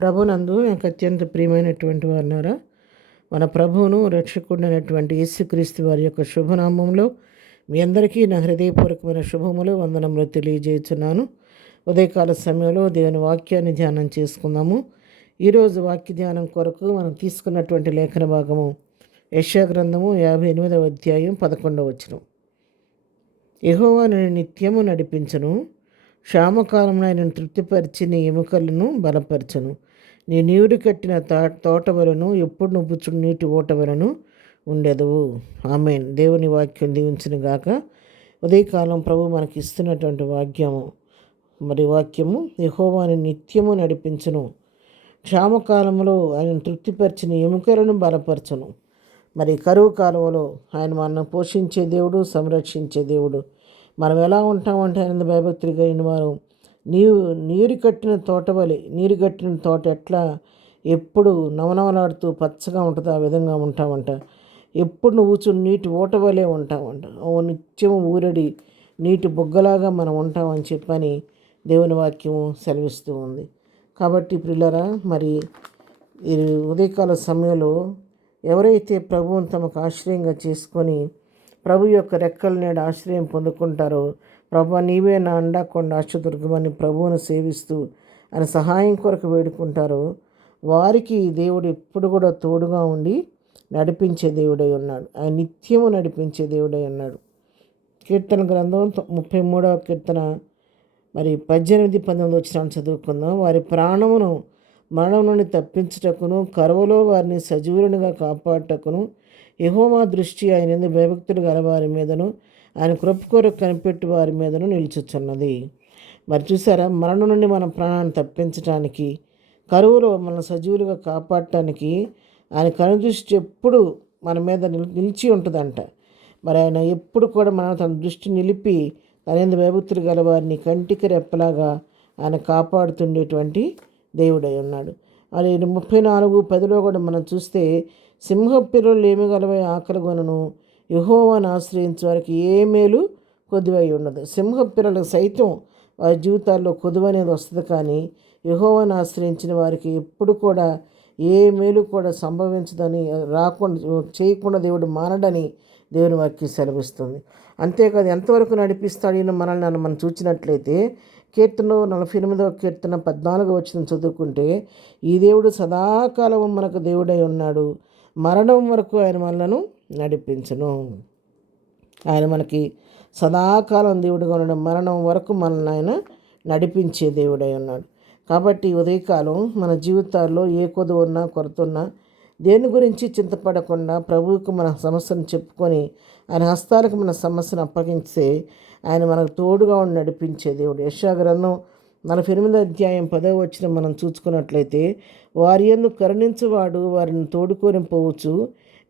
ప్రభునందు నాకు అత్యంత ప్రియమైనటువంటి వారున్నారా, మన ప్రభువును రక్షకుడైనటువంటి యేసుక్రీస్తు వారి యొక్క శుభనామంలో మీ అందరికీ నా హృదయపూర్వకమైన శుభములు వందనములు తెలియజేస్తున్నాను. ఉదయకాల సమయంలో దేవుని వాక్యాన్ని ధ్యానం చేసుకుందాము. ఈరోజు వాక్య ధ్యానం కొరకు మనం తీసుకున్నటువంటి లేఖన భాగము యెషయా గ్రంథము 58వ అధ్యాయం 11వ వచనం. యెహోవా నిన్ను నిత్యము నడిపించును, క్షామకాలమున ఆయనను తృప్తిపరిచి నీ ఎముకలను బలపరచును. నీ నీరు కట్టిన తోట వలను ఎప్పుడు నువ్వు నీటి ఓట వలను ఉండెదవు. ఆమేన్. దేవుని వాక్యం దీవించిన గాక. ఉదయకాలం ప్రభు మనకి ఇస్తున్నటువంటి వాక్యము యెహోవాని నిత్యము నడిపించును, క్షామకాలంలో ఆయన తృప్తిపరిచిన ఎముకలను బలపరచును. మరి కరువు కాలంలో ఆయన మనల్ని పోషించే దేవుడు, సంరక్షించే దేవుడు. మనం ఎలా ఉంటామంటే ఆయన భయభక్తులు కలిగిన వారు నీరు కట్టిన తోట వలె, నీరు కట్టిన తోట ఎట్లా ఎప్పుడు నవనవలాడుతూ పచ్చగా ఉంటుందో ఆ విధంగా ఉంటామంట. ఎప్పుడు నువ్వు నీటి ఓట వలె ఉంటామంట. నిత్యము ఊరడి నీటి బొగ్గలాగా మనం ఉంటామని చెప్పని దేవుని వాక్యము సెలవిస్తూ ఉంది. కాబట్టి ప్రియులారా, మరి ఈ ఉదయకాల సమయంలో ఎవరైతే ప్రభువును తమకు ఆశ్రయంగా చేసుకొని ప్రభు యొక్క రెక్కల నేడు ఆశ్రయం పొందుకుంటారో, ప్రభు నీవే నా అండాకొండ ఆశ్రదుర్గమని ప్రభువును సేవిస్తూ ఆయన సహాయం కొరకు వేడుకుంటారో వారికి దేవుడు ఎప్పుడు కూడా తోడుగా ఉండి నడిపించే దేవుడై ఉన్నాడు. ఆయన నిత్యము నడిపించే దేవుడై ఉన్నాడు. కీర్తన గ్రంథం 33వ కీర్తన 18-19 వచనాలు చదువుకుందాం. వారి ప్రాణమును మరణం నుండి తప్పించుటకును, కరువులో వారిని సజీవులుగా కాపాడుటకును యెహోవా దృష్టి ఆయన యందు భయభక్తులు గల వారి మీదను, ఆయన కృప కొరకు కనిపెట్టి వారి మీదను నిలుచుచున్నది. మరి చూసారా, మరణం నుండి మన ప్రాణాన్ని తప్పించడానికి, కరువులో మన సజీవులుగా కాపాడటానికి ఆయన కనుదృష్టి ఎప్పుడు మన మీద నిలిచి ఉంటుందంట. మరి ఆయన ఎప్పుడు కూడా తన దృష్టి నిలిపి తన యందు భయభక్తులు గల వారిని కంటికి రెప్పలాగా ఆయన కాపాడుతుండేటువంటి దేవుడై ఉన్నాడు. అది 34:10లో కూడా మనం చూస్తే, సింహ పిల్లలు ఏమి గలవై ఆకలి గొనను, యెహోవాను ఆశ్రయించే వారికి ఏ మేలు కొదువై ఉండదు. సింహ పిల్లలకు సైతం వారి జీవితాల్లో కొదువు అనేది వస్తుంది, కానీ యెహోవాను ఆశ్రయించిన వారికి ఎప్పుడు కూడా ఏ మేలు కూడా సంభవించదని, చేయకుండా దేవుడు మానడని దేవుని వాక్యం సెలవిస్తుంది. అంతేకాదు, ఎంతవరకు నడిపిస్తాడు ఈయన మనల్ని మనం చూసినట్లయితే కీర్తనలో 48వ కీర్తన 14వ వచనం చదువుకుంటే, ఈ దేవుడు సదాకాలం మనకు దేవుడై ఉన్నాడు, మరణం వరకు ఆయన మనలను నడిపించును. ఆయన మనకి సదాకాలం దేవుడిగా ఉండడం, మరణం వరకు మనల్ని ఆయన నడిపించే దేవుడై ఉన్నాడు. కాబట్టి ఉదయకాలం మన జీవితాల్లో ఏ కొదువు ఉన్నా, కొరత ఉన్నా దేని గురించి చింతపడకుండా ప్రభువుకు మన సమస్యను చెప్పుకొని ఆయన హస్తాలకు మన సమస్యను అప్పగిస్తే ఆయన మనకు తోడుగా ఉండి నడిపించే దేవుడు. యెషయా గ్రంథం 48వ అధ్యాయం 10వ వచనం మనం చూసుకున్నట్లయితే, వారి యందు కరుణించువాడు వారిని తోడుకొని పోవచ్చు,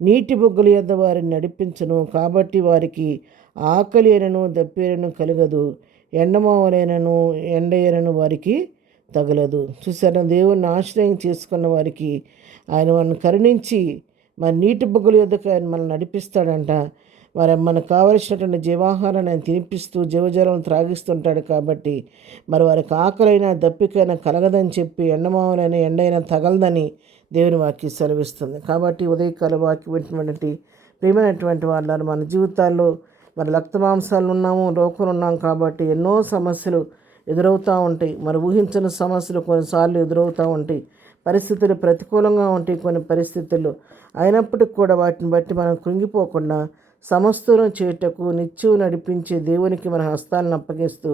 నీటి బొగ్గల యొద్ద వారిని నడిపించును. కాబట్టి వారికి ఆకలి అయినను దప్పిరైనను కలగదు, ఎండమావలైనను ఎండయ్యనను వారికి తగలదు. చూసారా, దేవుణ్ణి ఆశ్రయం చేసుకున్న వారికి ఆయన మనల్ని కరుణించి మరి నీటి బొగ్గల యొద్దకు ఆయన మనల్ని నడిపిస్తాడంట. మరి మనకు కావలసినటువంటి జీవాహారాన్ని ఆయన తినిపిస్తూ జీవజలం త్రాగిస్తుంటాడు. కాబట్టి మరి వారికి ఆకలైనా దప్పికైనా కలగదని చెప్పి, ఎండమావులైనా ఎండైనా తగలదని దేవుని వాక్యం సెలవిస్తుంది. కాబట్టి ఉదయకాల వాక్యం వింటున్నటువంటి ప్రియమైనటువంటి వాళ్ళు, మన జీవితాల్లో మరి రక్త మాంసాలు ఉన్నాము, లోకం ఉన్నాం. కాబట్టి ఎన్నో సమస్యలు ఎదురవుతూ ఉంటాయి. మరి ఊహించిన సమస్యలు కొన్నిసార్లు ఎదురవుతూ ఉంటాయి. పరిస్థితులు ప్రతికూలంగా ఉంటాయి కొన్ని పరిస్థితుల్లో. అయినప్పటికి కూడా వాటిని బట్టి మనం కృంగిపోకుండా సమస్తను చేయుటకు నిత్యం నడిపించే దేవునికి మన హస్తాలను అప్పగిస్తూ,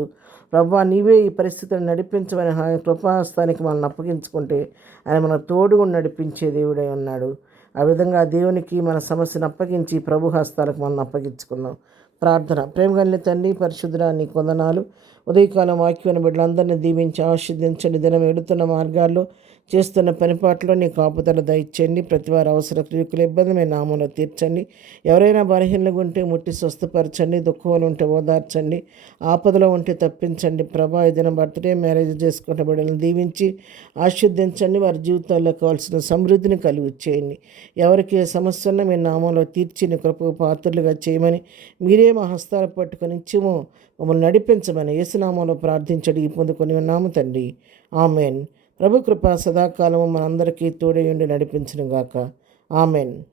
ప్రభువా నీవే ఈ పరిస్థితిని నడిపించమని కృపాహస్తానికి మనల్ని అప్పగించుకుంటే ఆయన మన తోడుగా నడిపించే దేవుడై ఉన్నాడు. ఆ విధంగా దేవునికి మన సమస్యను అప్పగించి ప్రభు హస్తాలకు మనం అప్పగించుకుందాం. ప్రార్థన. ప్రేమగల తండ్రి, పరిశుద్ధుడా, నీకు వందనాలు. ఉదయకాలం వాక్యమైన బిడ్డలందరినీ దీవించి ఆశీర్వదించండి. దినం ఎడుతున్న మార్గాల్లో చేస్తున్న పనిపాట్లో నీ కాపుదల దయచేయండి. ప్రతి వారి అవసర క్రియకుల ఇబ్బంది మీ నామంలో తీర్చండి. ఎవరైనా బలహీనగా ఉంటే ముట్టి స్వస్థపరచండి, దుఃఖంలో ఉంటే ఓదార్చండి, ఆపదలో ఉంటే తప్పించండి. ప్రభా, ఏదైనా బర్త్డే మ్యారేజ్ చేసుకుంటే బిడ్డలను దీవించి ఆశీర్వదించండి. వారి జీవితాల్లో కావాల్సిన సమృద్ధిని కలిగి చేయండి. ఎవరికి ఏ సమస్య ఉన్నా మీ నామంలో తీర్చి నీ కృపకు పాత్రలుగా చేయమని మీరే మా హస్తాలు పట్టుకొని ఇచ్చిమో మమ్మల్ని నడిపించమని యేసునామంలో ప్రార్థించడి పొందుకొని ఉన్నాము తండ్రి. ఆమెన్. ప్రభు కృప సదాకాలము మనందరికీ తోడయుండి నడిపించును గాక. ఆమెన్.